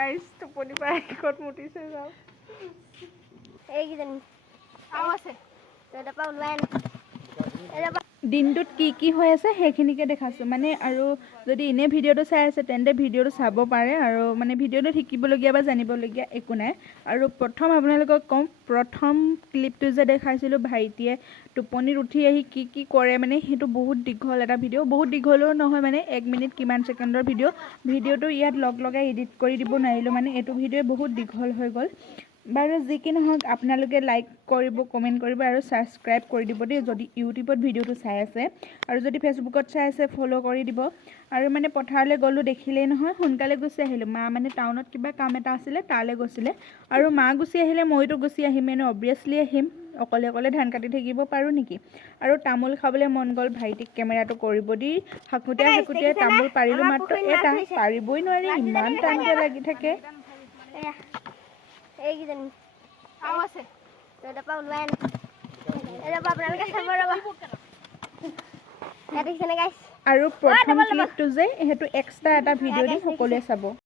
guys টোপনি পাই ক'ত মুতিছে যাও এইকেইজনী আৰু আছে তই পৰা ওলোৱাই নাই দিনটোত কি কি হৈ আছে সেইখিনিকে দেখাইছোঁ মানে আৰু যদি এনে ভিডিঅ'টো চাই আছে তেন্তে ভিডিঅ'টো চাব পাৰে আৰু মানে ভিডিঅ'টো শিকিবলগীয়া বা জানিবলগীয়া একো নাই আৰু প্ৰথম আপোনালোকক কওঁ প্ৰথম ক্লিপটো যে দেখাইছিলোঁ ভাইটিয়ে টোপনিত উঠি আহি কি কি কৰে মানে সেইটো বহুত দীঘল এটা ভিডিঅ' বহুত দীঘলেও নহয় মানে 1 মিনিট কিমান ছেকেণ্ডৰ ভিডিঅ'টো ইয়াত লগাই এডিট কৰি দিব নোৱাৰিলোঁ মানে এইটো ভিডিঅ' বহুত দীঘল হৈ গ'ল বাৰু যি কি নহওক আপোনালোকে লাইক কৰিব কমেণ্ট কৰিব আৰু ছাবস্ক্ৰাইব কৰি দিব দেই যদি ইউটিউবত ভিডিঅ'টো চাই আছে আৰু যদি ফেচবুকত চাই আছে ফ'ল' কৰি দিব আৰু মানে পথাৰলৈ গ'লোঁ দেখিলেই নহয় সোনকালে গুচি আহিলোঁ মা মানে টাউনত কিবা কাম এটা আছিলে তালৈ গৈছিলে আৰু মা গুচি আহিলে মইতো গুচি আহিমেই ন অবভিয়াছলি আহিম অকলে অকলে ধান কাটি থাকিব পাৰোঁ নেকি আৰু তামোল খাবলৈ মন গ'ল ভাইটিক কেমেৰাটো কৰিব দি হাকুটিয়াই তামোল পাৰিলোঁ মাত্ৰ এটা পাৰিবই নোৱাৰি ইমান টানকৈ লাগি থাকে এইকেইজনী আৰু আছে তই পৰা ওলোৱাই নাই আপোনালোকে চাব ৰ'ব দেখিছেনে গাইছ আৰু প্ৰথম ক্লিপটো যে সেইটো এক্সট্ৰা এটা ভিডিঅ' দি সকলোৱে চাব